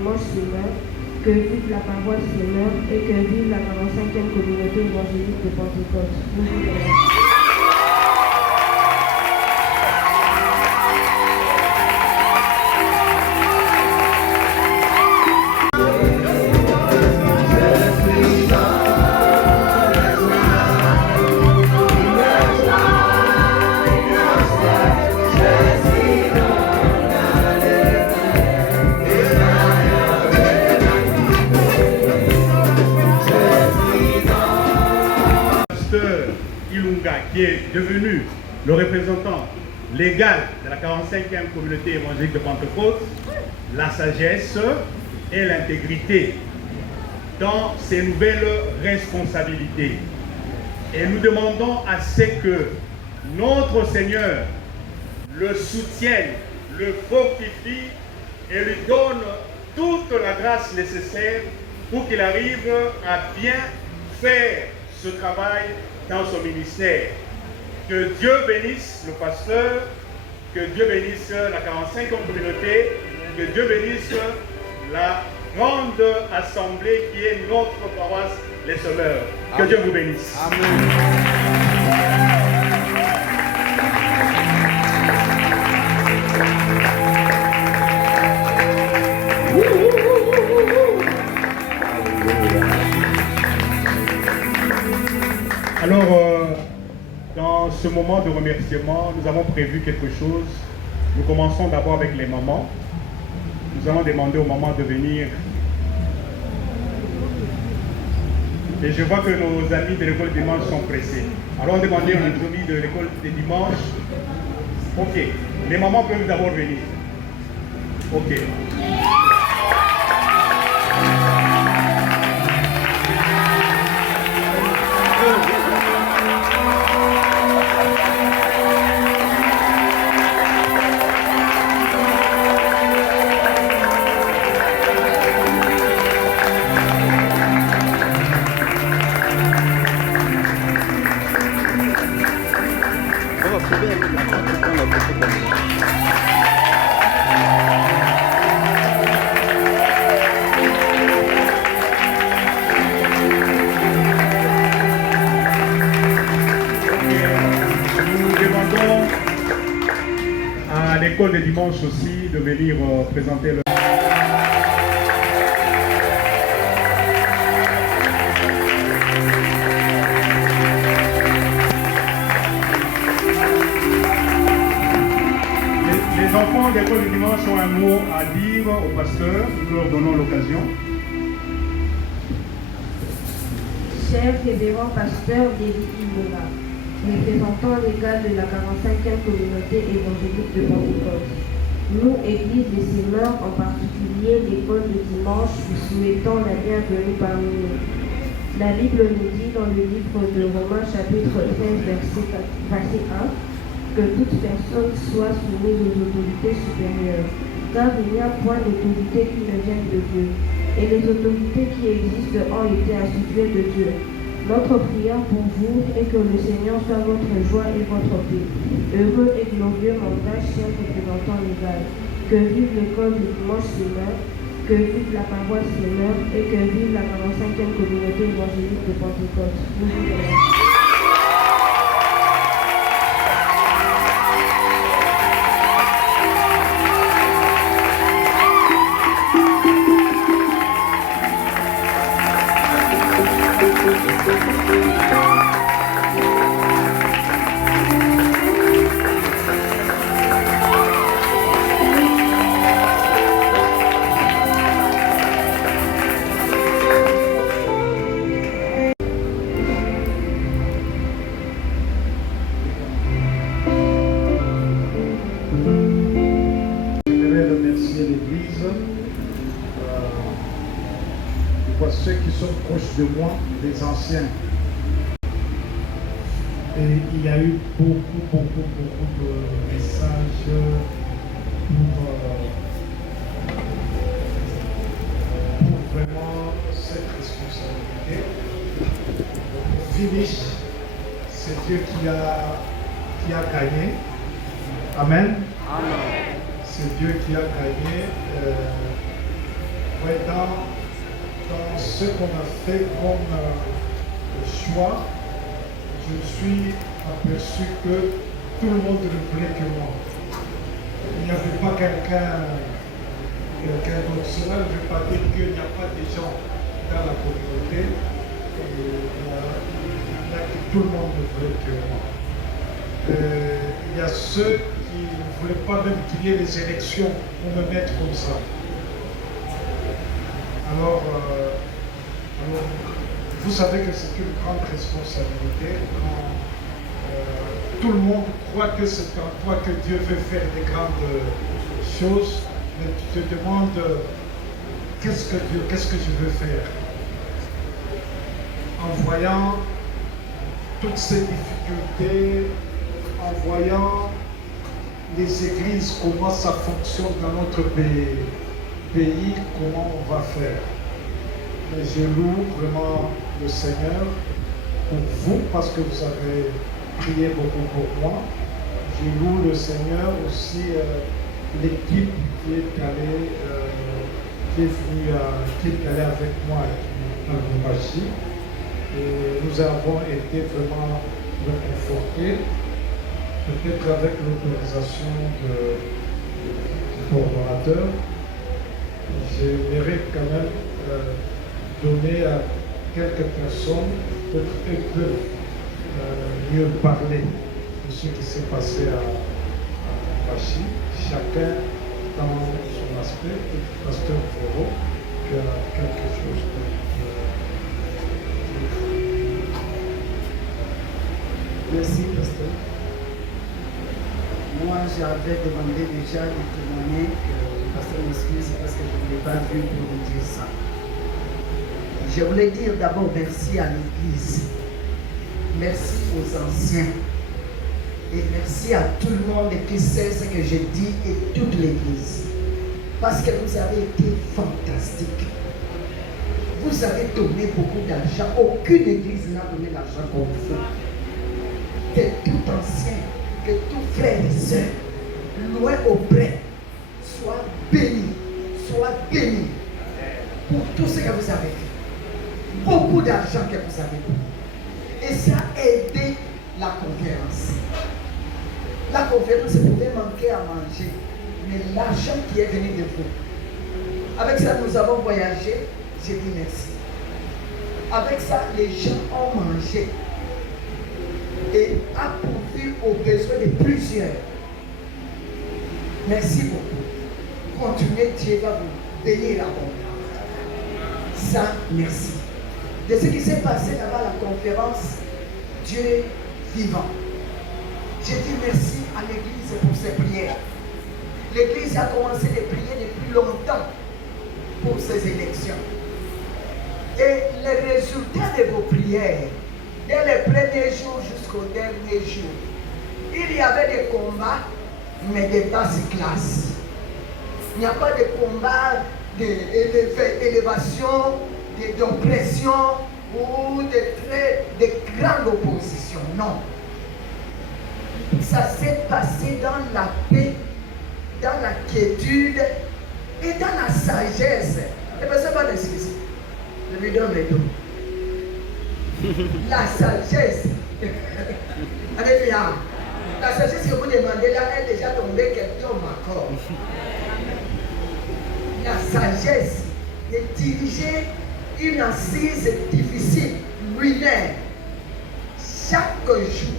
dimanche Seigneur, que vive la paroisse Seigneur et que vive la 45e communauté évangélique de Pentecôte. Nous vous remercions. Qui est devenu le représentant légal de la 45e communauté évangélique de Pentecôte, la sagesse et l'intégrité dans ses nouvelles responsabilités. Et nous demandons à ce que notre Seigneur le soutienne, le fortifie et lui donne toute la grâce nécessaire pour qu'il arrive à bien faire ce travail dans son ministère. Que Dieu bénisse le pasteur, que Dieu bénisse la 45e communauté, que Dieu bénisse la grande assemblée qui est notre paroisse, les Sommeurs. Que Dieu vous bénisse. Amen. Alors, dans ce moment de remerciement, nous avons prévu quelque chose. Nous commençons d'abord avec les mamans. Nous allons demander aux mamans de venir. Et je vois que nos amis de l'école des dimanche sont pressés. Alors, on demandait aux amis de l'école des dimanches. Ok, les mamans peuvent d'abord venir. Ok. L'école de dimanche aussi de venir présenter le... Les enfants de l'école de dimanche ont un mot à dire au pasteur, nous leur donnons l'occasion. Cher révérend pasteur David Ilona, représentant légal de la 45e communauté évangélique de Pentecôte. Nous, Église des Seigneurs, en particulier l'école de dimanche, vous souhaitons la bienvenue parmi nous. La Bible nous dit dans le livre de Romains chapitre 13 verset 1 que toute personne soit soumise aux autorités supérieures, car il n'y a point d'autorité qui ne vienne de Dieu, et les autorités qui existent ont été instituées de Dieu. Notre prière pour vous est que le Seigneur soit votre joie et votre paix. Heureux et glorieux mandat, cher représentant légal. Que vive l'école du dimanche Seigneur, que vive la paroisse Seigneur et que vive la 45e communauté évangélique de Pentecôte. Nous vous remercions. Ceux qui sont proches de moi, les anciens. Et il y a eu beaucoup de messages pour vraiment cette responsabilité. Finish, c'est Dieu qui a gagné. Amen. Amen. C'est Dieu qui a gagné. Ouais, dans ce qu'on a fait comme choix, je me suis aperçu que tout le monde ne voulait que moi. Il n'y avait pas quelqu'un d'autre. Cela ne veut pas dire qu'il n'y a pas de gens dans la communauté. Il y a que tout le monde ne voulait que moi. Il y a ceux qui ne voulaient pas même qu'il y ait les élections pour me mettre comme ça. Alors, vous savez que c'est une grande responsabilité quand tout le monde croit que c'est en toi que Dieu veut faire des grandes choses, mais tu te demandes qu'est-ce que je veux faire. En voyant toutes ces difficultés, en voyant les églises, comment ça fonctionne dans notre pays, comment on va faire. Mais je loue vraiment le Seigneur pour vous parce que vous avez prié beaucoup pour moi. Je loue le Seigneur aussi, l'équipe qui est allée, qui est allée avec moi à Lubumbashi. Et nous avons été vraiment réconfortés, peut-être avec l'autorisation du coordonnateur. J'aimerais quand même donner à quelques personnes, peut-être qu'elles peuvent mieux parler de ce qui s'est passé à Lubumbashi, chacun dans son aspect. Le pasteur Foro, tu as quelque chose de Merci, pasteur. Moi, j'avais demandé déjà de témoigner que le pasteur m'excuse parce que je ne l'ai pas vu pour vous dire ça. Je voulais dire d'abord merci à l'Église, merci aux anciens et merci à tout le monde qui sait ce que je dis et toute l'Église. Parce que vous avez été fantastique. Vous avez donné beaucoup d'argent. Aucune Église n'a donné l'argent comme vous. Que tout ancien, que tout frère et sœur, loin au près, soit béni pour tout ce que vous avez fait. Beaucoup d'argent que vous avez donné. Et ça a aidé la conférence. La conférence pouvait manquer à manger, mais l'argent qui est venu de vous. Avec ça, nous avons voyagé, j'ai dit merci. Avec ça, les gens ont mangé et a pourvu aux besoins de plusieurs. Merci beaucoup. Continuez, Dieu va vous bénir abondamment. Ça, merci. De ce qui s'est passé là-bas à la conférence, Dieu est vivant. Je dis merci à l'Église pour ses prières. L'Église a commencé à prier depuis longtemps pour ces élections. Et les résultats de vos prières, dès les premiers jours jusqu'au dernier jour, il y avait des combats, mais des basses classes. Il n'y a pas de combat d'élévation, d'oppression ou de grande opposition. Non. Ça s'est passé dans la paix, dans la quiétude et dans la sagesse. Et bien, c'est pas d'excuse. Je lui donne les deux. La sagesse. Alléluia. La sagesse que vous demandez là est déjà tombée quelque chose encore. La sagesse de diriger une assise difficile, lunaire. Chaque jour,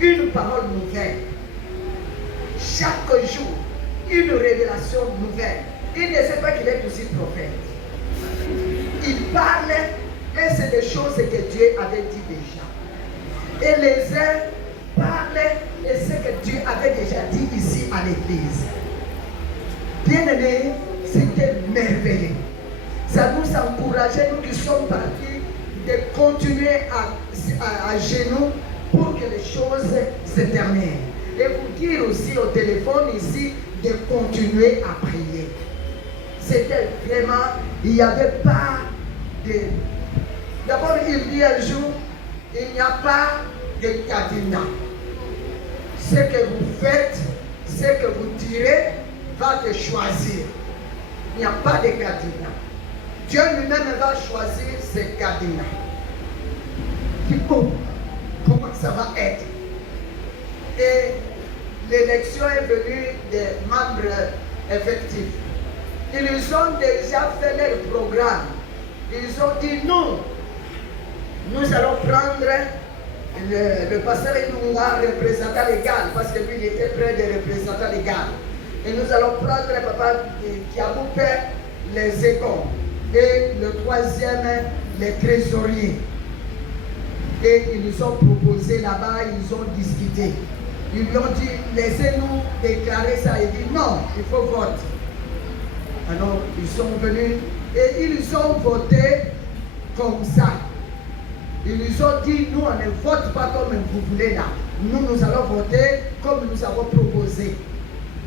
une parole nouvelle. Chaque jour, une révélation nouvelle. Il ne sait pas qu'il est aussi prophète. Il parle et c'est des choses que Dieu avait dit déjà. Et les uns parlent et c'est que Dieu avait déjà dit ici à l'église. Bien-aimés, c'était merveilleux. Ça nous encourageait, nous qui sommes partis, de continuer à genoux pour que les choses se terminent. Et vous dire aussi au téléphone ici de continuer à prier. C'était vraiment, il n'y avait pas de... D'abord, il dit un jour, il n'y a pas de cadenas. Ce que vous faites, ce que vous direz, va te choisir. Il n'y a pas de cadenas. Dieu lui-même va choisir ces cadenas. Comment ça va être? Et l'élection est venue des membres effectifs. Ils ont déjà fait leur programme. Ils ont dit non. Nous allons prendre le pasteur Ilunga, représentant légal, parce que lui il était près des représentants légaux. Et nous allons prendre papa Kiaboupé, les écons. Et le troisième, les trésoriers. Et ils nous ont proposé là-bas, ils ont discuté. Ils lui ont dit, laissez-nous déclarer ça. Il dit, non, il faut voter. Alors, ils sont venus et ils ont voté comme ça. Ils nous ont dit, nous, on ne vote pas comme vous voulez là. Nous, nous allons voter comme nous avons proposé.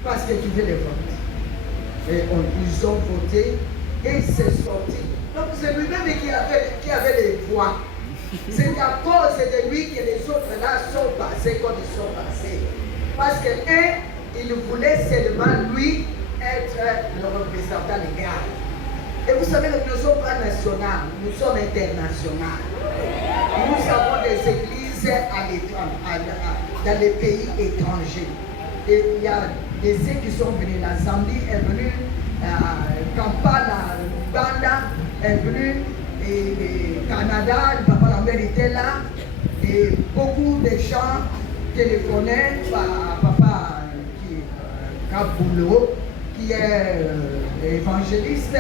Parce que tu veux les voter. Et ils ont voté et c'est sorti. Donc, c'est lui-même qui avait les voix. C'est à cause de lui que les autres là sont passés comme ils sont passés. Parce que il voulait seulement lui être le représentant légal. Et vous savez que nous ne sommes pas nationaux, nous sommes internationaux. Nous avons des églises dans les pays étrangers. Et il y a des ceux qui sont venus, la Zambie est venue, Kampala, Uganda est venue, et le Canada, le Papa Lambert était là, et beaucoup de gens téléphonés par Papa Kaboulou, qui est évangéliste,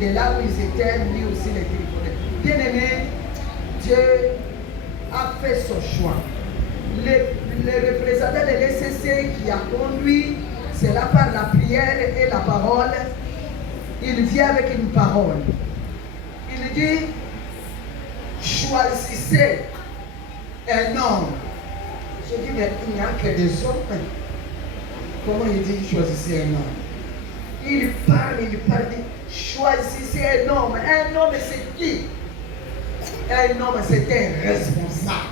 de là où ils étaient, lui aussi les téléphonés. Bien aimé, Dieu a fait son choix. Le représentant de l'ECC qui a conduit, c'est là par la prière et la parole. Il vient avec une parole. Il dit, choisissez un homme. Je dis, mais il n'y a que des hommes. Comment il dit, choisissez un homme? Il parle, dit, choisissez un homme. Un homme, c'est qui? Un homme, c'est un responsable.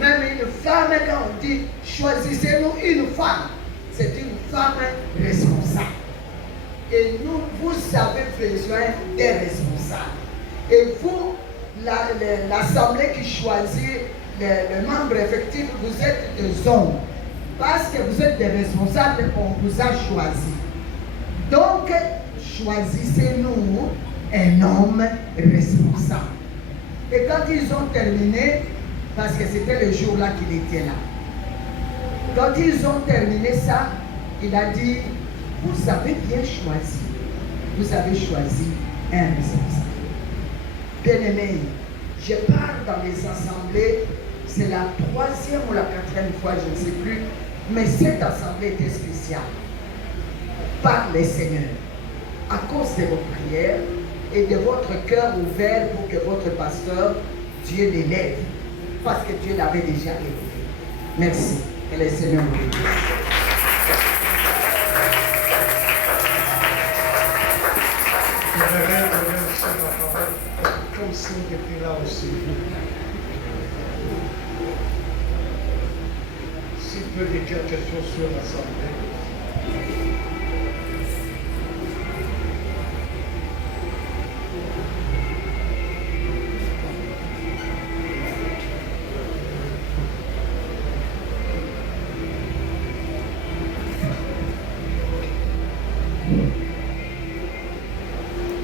Même une femme, quand on dit, choisissez-nous une femme, c'est une femme responsable. Et nous, vous avez besoin des responsables. Et vous, l'Assemblée qui choisit les membres effectifs, vous êtes des hommes. Parce que vous êtes des responsables, on vous a choisi. Donc, choisissez-nous un homme responsable. Et quand ils ont terminé, parce que c'était le jour-là qu'il était là, quand ils ont terminé ça, il a dit, vous avez bien choisi. Vous avez choisi un responsable. Bien-aimé, je pars dans les assemblées, c'est la 3e ou la 4e fois, je ne sais plus, mais cette assemblée était spéciale par les seigneurs, à cause de vos prières et de votre cœur ouvert pour que votre pasteur, Dieu l'élève, parce que Dieu l'avait déjà élevé. Merci. Que le Seigneur vous bénisse. J'aimerais remercier la parole comme signe depuis là aussi. S'il peut dire quelque chose sur l'Assemblée.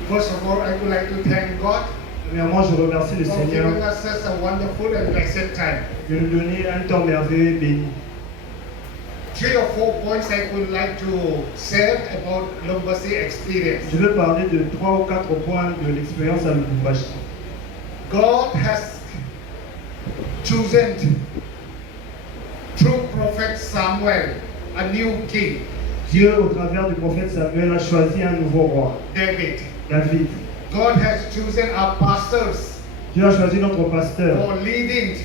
First of all, I would like to thank God Premièrement, je remercie le for Seigneur giving us such a wonderful and blessed time. de nous donner un temps merveilleux et béni. 3 or 4 points I would like to share about Lubumbashi experience. Je veux parler de 3 ou 4 points de l'expérience à Lubumbashi. God has chosen through prophet Samuel a new king, Dieu, au travers du prophète Samuel, a choisi un nouveau roi, David. David. God has chosen our pastors Dieu a choisi notre pasteur for leading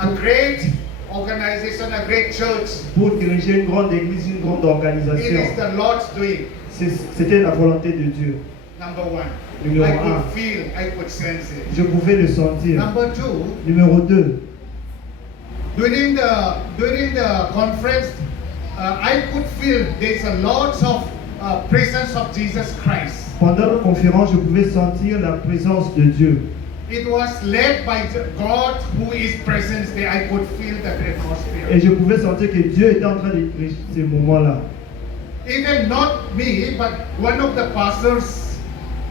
a great organization, a great church. pour diriger une grande église, une grande It organisation. is the Lord's doing. C'était la volonté de Dieu. Number one. Numéro I 1. could feel, I could sense it. Je pouvais le sentir. Number 2. Numéro 2. During the conference, I could feel there's a lot of presence of Jesus Christ. Pendant la conférence, je pouvais sentir la présence de Dieu. It was led by God who is present there. I could feel that Et atmosphere. je pouvais sentir que Dieu était en train de créer ces moments-là. Even not me, but one of the pastors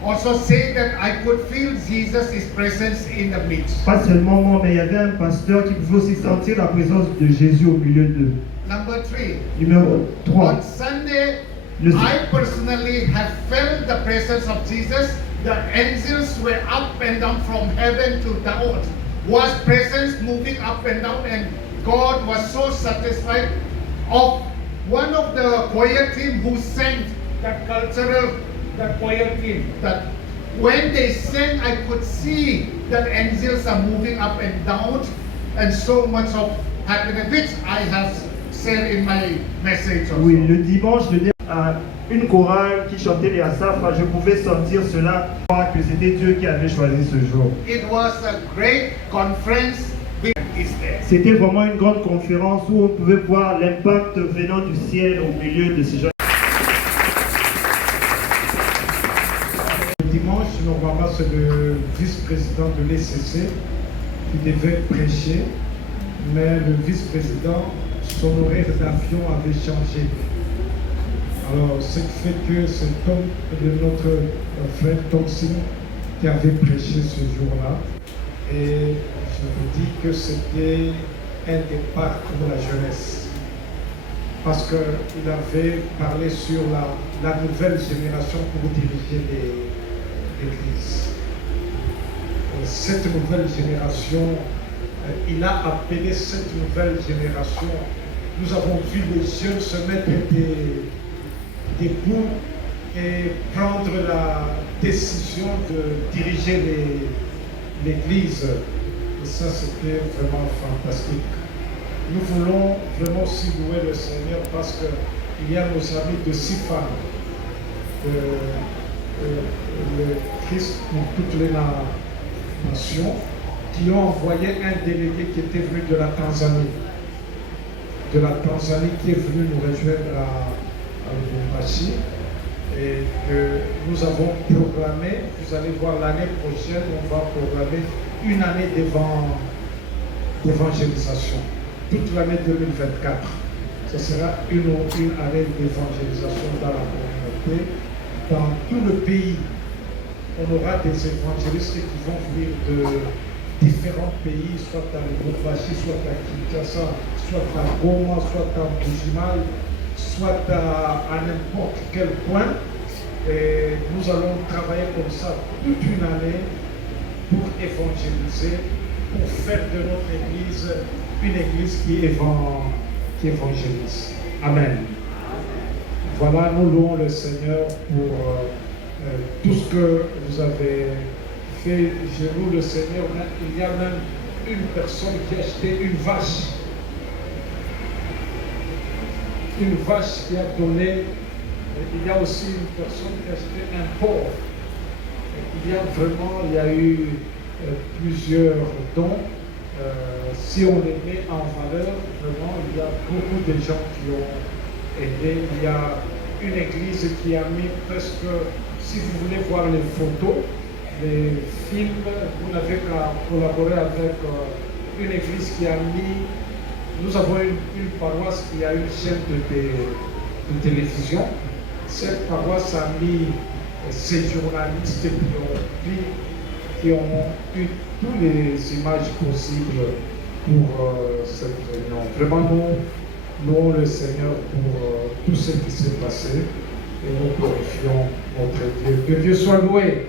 also said that I could feel Jesus' presence in the midst. Pas seulement moi, mais il y avait un pasteur qui pouvait aussi sentir la présence de Jésus au milieu d'eux. Number 3. Numéro 3. On Sunday, Le- I personally have felt the presence of Jesus. The angels were up and down from heaven to the earth. Was presence moving up and down, and God was so satisfied of one of the choir team who sang that choir team, that when they sang, I could see that angels are moving up and down, and so much of happiness, which I have said in my message also. Oui, le dimanche, je venais à une chorale qui chantait les Asafs. Je pouvais sentir cela, que c'était Dieu qui avait choisi ce jour. It was a great conference with is there. C'était vraiment une grande conférence où on pouvait voir l'impact venant du ciel au milieu de ces gens. Le dimanche, normalement, c'est le vice-président de l'ECC qui devait prêcher, mais le vice-président, son horaire d'avion avait changé. Alors, ce qui fait que c'est notre frère Thompson qui avait prêché ce jour-là. Et je vous dis que c'était un départ pour la jeunesse. Parce qu'il avait parlé sur la nouvelle génération pour diriger l'Église. Cette nouvelle génération, il a appelé cette nouvelle génération. Nous avons vu les jeunes se mettre debout et prendre la décision de diriger l'Église. Et ça, c'était vraiment fantastique. Nous voulons vraiment aussi louer le Seigneur parce qu'il y a nos amis de CIFAN, le Christ pour toutes les nations, qui ont envoyé un délégué qui était venu de la Tanzanie. Qui est venu nous rejoindre à Lubumbashi. Et que nous avons programmé, vous allez voir l'année prochaine, on va programmer une année d'évangélisation. Toute l'année 2024. Ce sera une année d'évangélisation dans la communauté. Dans tout le pays, on aura des évangélistes qui vont venir de différents pays, soit à Lubumbashi, soit à Kinshasa, soit à Goma, soit à Bujimaï, soit à n'importe quel point. Et nous allons travailler comme ça toute une année pour évangéliser, pour faire de notre Église une Église qui évangélise. Amen. Voilà, nous louons le Seigneur pour tout ce que vous avez fait. Je loue le Seigneur. Il y a même une personne qui a acheté une vache. Une vache qui a donné. Il y a aussi une personne qui a acheté un porc. Il y a eu plusieurs dons. Si on les met en valeur, vraiment, il y a beaucoup de gens qui ont aidé. Il y a une église qui a mis presque, si vous voulez voir les photos, les films, vous n'avez qu'à collaborer avec une église qui a mis. Nous avons une paroisse qui a une chaîne de télévision. Cette paroisse a mis ces journalistes qui ont eu toutes les images possibles pour cette réunion. Vraiment, nous louons le Seigneur pour tout ce qui s'est passé et nous glorifions notre Dieu. Que Dieu soit loué.